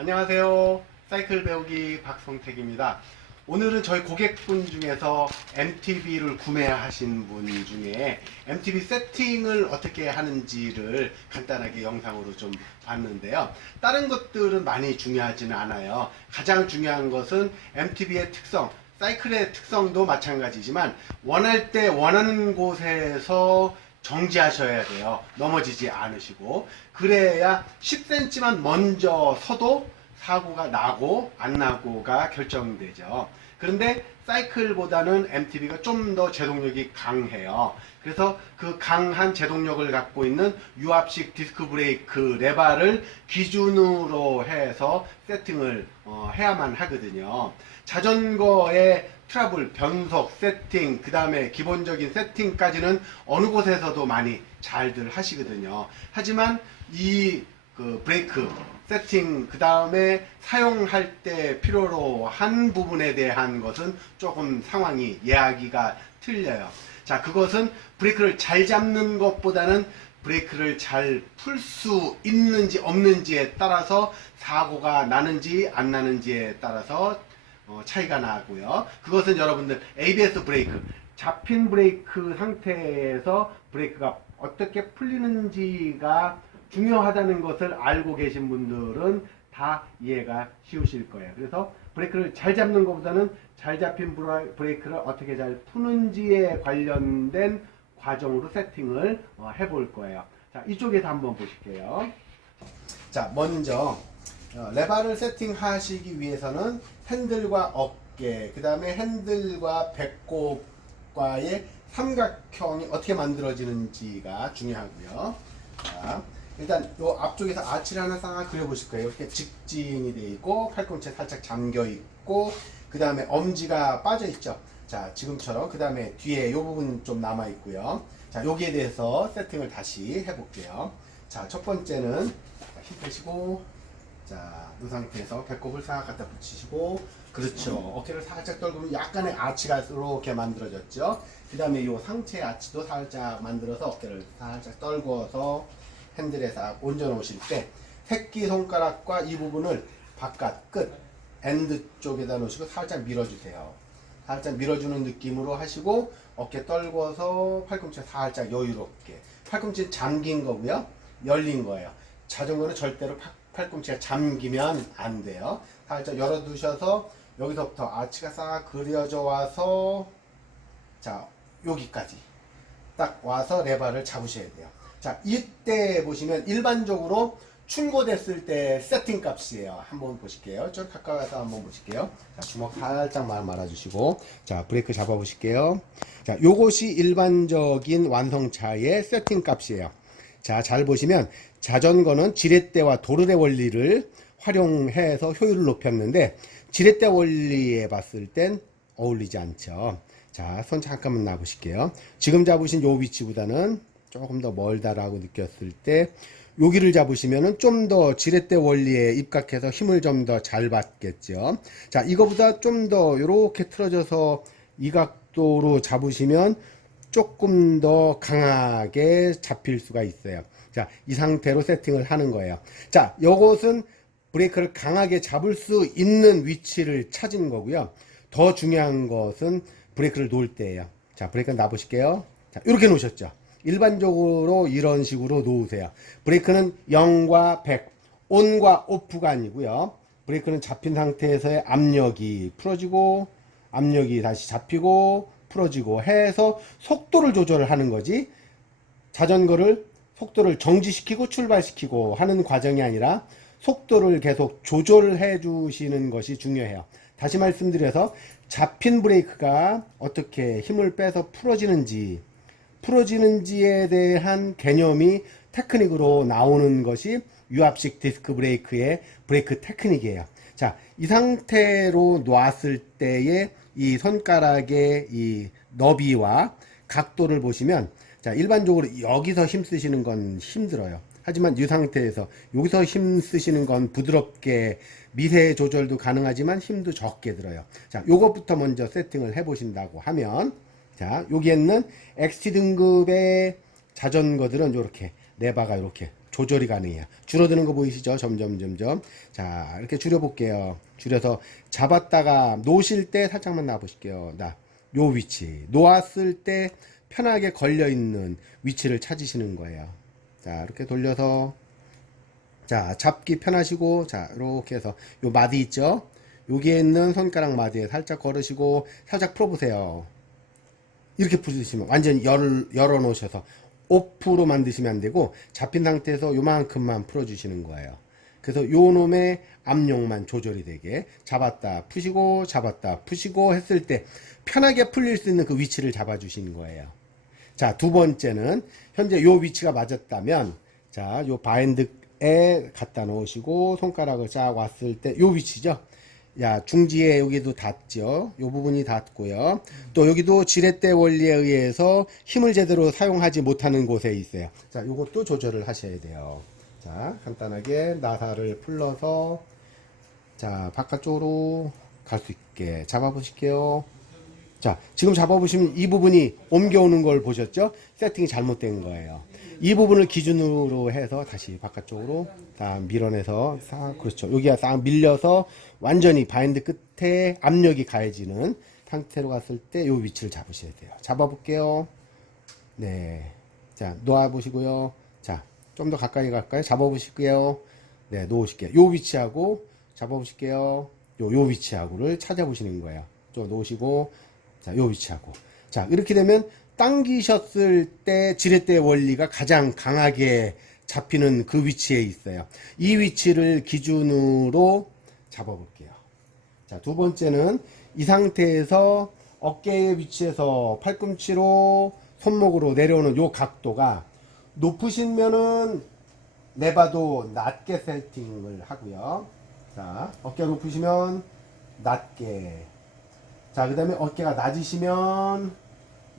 안녕하세요. 사이클 배우기 박성택입니다. 오늘은 저희 고객분 중에서 MTB를 구매하신 분 중에 MTB 세팅을 어떻게 하는지를 간단하게 영상으로 좀 봤는데요. 다른 것들은 많이 중요하지는 않아요. 가장 중요한 것은 MTB의 특성, 사이클의 특성도 마찬가지지만 원할 때 원하는 곳에서 정지하셔야 돼요. 넘어지지 않으시고. 그래야 10cm만 먼저 서도 사고가 나고 안 나고가 결정되죠. 그런데 사이클보다는 MTB가 좀 더 제동력이 강해요. 그래서 그 강한 제동력을 갖고 있는 유압식 디스크 브레이크 레바를 기준으로 해서 세팅을 해야만 하거든요. 자전거의 트러블, 변속, 세팅, 그 다음에 기본적인 세팅까지는 어느 곳에서도 많이 잘들 하시거든요. 하지만 이 브레이크 세팅, 그 다음에 사용할 때 필요로 한 부분에 대한 것은 조금 상황이 이야기가 틀려요. 자, 그것은 브레이크를 잘 잡는 것보다는 브레이크를 잘 풀 수 있는지 없는지에 따라서 사고가 나는지 안 나는지에 따라서 차이가 나고요. 그것은 여러분들 ABS 브레이크, 잡힌 브레이크 상태에서 브레이크가 어떻게 풀리는지가 중요하다는 것을 알고 계신 분들은 다 이해가 쉬우실 거예요. 그래서 브레이크를 잘 잡는 것보다는 잘 잡힌 브레이크를 어떻게 잘 푸는지에 관련된 과정으로 세팅을 해볼 거예요. 자, 이쪽에서 한번 보실게요. 자, 먼저 레바를 세팅하시기 위해서는 핸들과 어깨, 그 다음에 핸들과 배꼽과의 삼각형이 어떻게 만들어지는지가 중요하고요. 자, 일단 요 앞쪽에서 아치를 하나 싹 그려보실 거예요. 이렇게 직진이 되어 있고 팔꿈치 살짝 잠겨 있고 그 다음에 엄지가 빠져 있죠. 자, 지금처럼. 그 다음에 뒤에 요 부분 좀 남아 있고요. 자, 여기에 대해서 세팅을 다시 해볼게요. 자, 첫 번째는 힘 빼시고, 자, 이 상태에서 배꼽을 싹 갖다 붙이시고, 그렇죠. 어깨를 살짝 떨구면 약간의 아치가 이렇게 만들어졌죠. 그 다음에 이 상체 아치도 살짝 만들어서 어깨를 살짝 떨궈서 핸들에 싹 얹어 놓으실 때 새끼손가락과 이 부분을 바깥 끝 엔드 쪽에다 놓으시고 살짝 밀어주세요. 살짝 밀어주는 느낌으로 하시고 어깨 떨궈서 팔꿈치 살짝 여유롭게. 팔꿈치는 잠긴 거고요. 열린 거예요. 자전거는 절대로 팔꿈치가 잠기면 안 돼요. 살짝 열어두셔서 여기서부터 아치가 싹 그려져 와서 자, 여기까지 딱 와서 레바를 잡으셔야 돼요. 자, 이때 보시면 일반적으로 출고됐을 때 세팅 값이에요. 한번 보실게요. 좀 가까워서 한번 보실게요. 자, 주먹 살짝 말아주시고, 자, 브레이크 잡아 보실게요. 자, 요것이 일반적인 완성차의 세팅 값이에요. 자, 잘 보시면 자전거는 지렛대와 도르래 원리를 활용해서 효율을 높였는데 지렛대 원리에 봤을 땐 어울리지 않죠. 자, 손 잠깐만 놔보실게요. 지금 잡으신 요 위치보다는 조금 더 멀다라고 느꼈을 때 여기를 잡으시면은 좀 더 지렛대 원리에 입각해서 힘을 좀 더 잘 받겠죠. 자, 이거보다 좀 더 이렇게 틀어져서 이 각도로 잡으시면 조금 더 강하게 잡힐 수가 있어요. 자, 이 상태로 세팅을 하는 거예요. 자, 요것은 브레이크를 강하게 잡을 수 있는 위치를 찾은 거고요. 더 중요한 것은 브레이크를 놓을 때예요. 자, 브레이크 놔보실게요. 자, 이렇게 놓으셨죠. 일반적으로 이런 식으로 놓으세요. 브레이크는 0과 100, 온과 오프가 아니고요. 브레이크는 잡힌 상태에서의 압력이 풀어지고 압력이 다시 잡히고 풀어지고 해서 속도를 조절을 하는 거지, 자전거를 속도를 정지시키고 출발시키고 하는 과정이 아니라 속도를 계속 조절해 주시는 것이 중요해요. 다시 말씀드려서 잡힌 브레이크가 어떻게 힘을 빼서 풀어지는지에 대한 개념이 테크닉으로 나오는 것이 유압식 디스크 브레이크의 브레이크 테크닉이에요. 자, 이 상태로 놨을 때의 이 손가락의 이 너비와 각도를 보시면, 자, 일반적으로 여기서 힘 쓰시는 건 힘들어요. 하지만 이 상태에서 여기서 힘 쓰시는 건 부드럽게 미세 조절도 가능하지만 힘도 적게 들어요. 자, 요것부터 먼저 세팅을 해 보신다고 하면, 자, 여기에 있는 XT 등급의 자전거들은 이렇게 레바가 이렇게 조절이 가능해요. 줄어드는 거 보이시죠? 점점. 자, 이렇게 줄여볼게요. 줄여서 잡았다가 놓으실 때 살짝만 놔보실게요. 요 위치. 놓았을 때 편하게 걸려있는 위치를 찾으시는 거예요. 자, 이렇게 돌려서 자, 잡기 편하시고, 자, 이렇게 해서 요 마디 있죠? 여기에 있는 손가락 마디에 살짝 걸으시고 살짝 풀어보세요. 이렇게 풀으시면 완전히 열어 놓으셔서 오프로 만드시면 안 되고 잡힌 상태에서 요만큼만 풀어주시는 거예요. 그래서 요 놈의 압력만 조절이 되게 잡았다 푸시고 잡았다 푸시고 했을 때 편하게 풀릴 수 있는 그 위치를 잡아주시는 거예요. 자, 두 번째는 현재 요 위치가 맞았다면 자, 요 바인드에 갖다 놓으시고 손가락을 쫙 왔을 때 요 위치죠. 야, 중지에 여기도 닿죠. 요 부분이 닿고요. 또 여기도 지렛대 원리에 의해서 힘을 제대로 사용하지 못하는 곳에 있어요. 자, 요것도 조절을 하셔야 돼요. 자, 간단하게 나사를 풀러서 자, 바깥쪽으로 갈 수 있게 잡아보실게요. 자, 지금 잡아보시면 이 부분이 옮겨오는 걸 보셨죠? 세팅이 잘못된 거예요. 이 부분을 기준으로 해서 다시 바깥쪽으로 다 밀어내서 싹, 그렇죠. 여기가 싹 밀려서 완전히 바인드 끝에 압력이 가해지는 상태로 갔을 때 이 위치를 잡으셔야 돼요. 잡아볼게요. 네. 자, 놓아보시고요. 자, 좀 더 가까이 갈까요? 잡아보실게요. 네, 놓으실게요. 요 위치하고 잡아보실게요. 요 위치하고를 찾아보시는 거예요. 좀 놓으시고, 자, 요 위치하고. 자, 이렇게 되면 당기셨을 때 지렛대 원리가 가장 강하게 잡히는 그 위치에 있어요. 이 위치를 기준으로 잡아볼게요. 자, 두 번째는 이 상태에서 어깨의 위치에서 팔꿈치로 손목으로 내려오는 요 각도가 높으시면은 내봐도 낮게 세팅을 하고요. 자, 어깨 높으시면 낮게. 자, 그 다음에 어깨가 낮으시면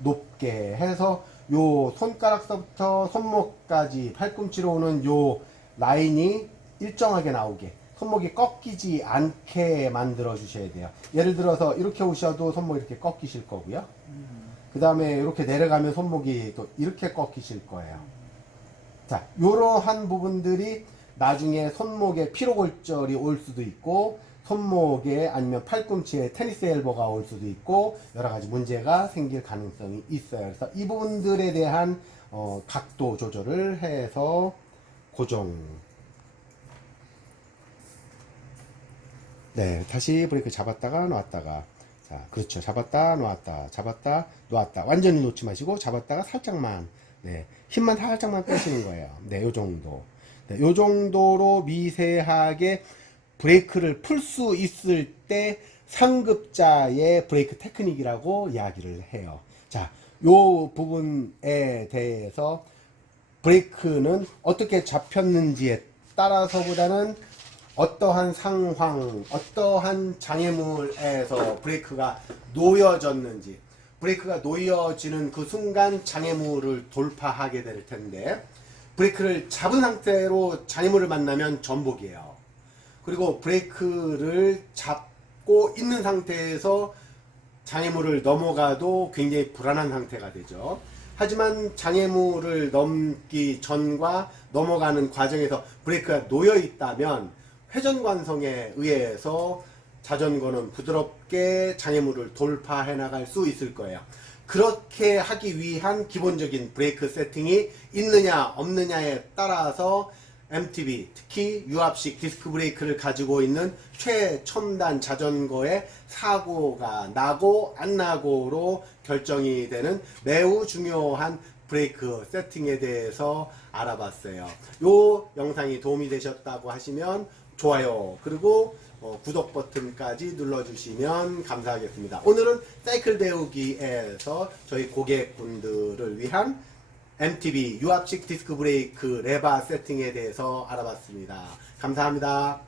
높게 해서 요 손가락서부터 손목까지 팔꿈치로 오는 요 라인이 일정하게 나오게 손목이 꺾이지 않게 만들어 주셔야 돼요. 예를 들어서 이렇게 오셔도 손목이 이렇게 꺾이실 거고요. 그 다음에 이렇게 내려가면 손목이 또 이렇게 꺾이실 거예요. 자, 요러한 부분들이 나중에 손목에 피로골절이 올 수도 있고 손목에 아니면 팔꿈치에 테니스 엘보가 올 수도 있고 여러 가지 문제가 생길 가능성이 있어요. 그래서 이 부분들에 대한 각도 조절을 해서 고정. 네, 다시 브레이크 잡았다가 놨다가. 자, 그렇죠. 잡았다 놨다 잡았다 놨다. 완전히 놓지 마시고 잡았다가 살짝만, 네, 힘만 살짝만 빼시는 거예요. 네, 요 정도. 네, 요 정도로 미세하게 브레이크를 풀 수 있을 때 상급자의 브레이크 테크닉이라고 이야기를 해요. 자, 요 부분에 대해서 브레이크는 어떻게 잡혔는지에 따라서보다는 어떠한 상황, 어떠한 장애물에서 브레이크가 놓여졌는지, 브레이크가 놓여지는 그 순간 장애물을 돌파하게 될 텐데, 브레이크를 잡은 상태로 장애물을 만나면 전복이에요. 그리고 브레이크를 잡고 있는 상태에서 장애물을 넘어가도 굉장히 불안한 상태가 되죠. 하지만 장애물을 넘기 전과 넘어가는 과정에서 브레이크가 놓여 있다면 회전관성에 의해서 자전거는 부드럽게 장애물을 돌파해 나갈 수 있을 거예요. 그렇게 하기 위한 기본적인 브레이크 세팅이 있느냐 없느냐에 따라서 MTB, 특히 유압식 디스크 브레이크를 가지고 있는 최첨단 자전거의 사고가 나고 안 나고로 결정이 되는 매우 중요한 브레이크 세팅에 대해서 알아봤어요. 요 영상이 도움이 되셨다고 하시면 좋아요, 그리고 구독 버튼까지 눌러주시면 감사하겠습니다. 오늘은 사이클 배우기에서 저희 고객분들을 위한 MTB 유압식 디스크 브레이크 레바 세팅에 대해서 알아봤습니다. 감사합니다.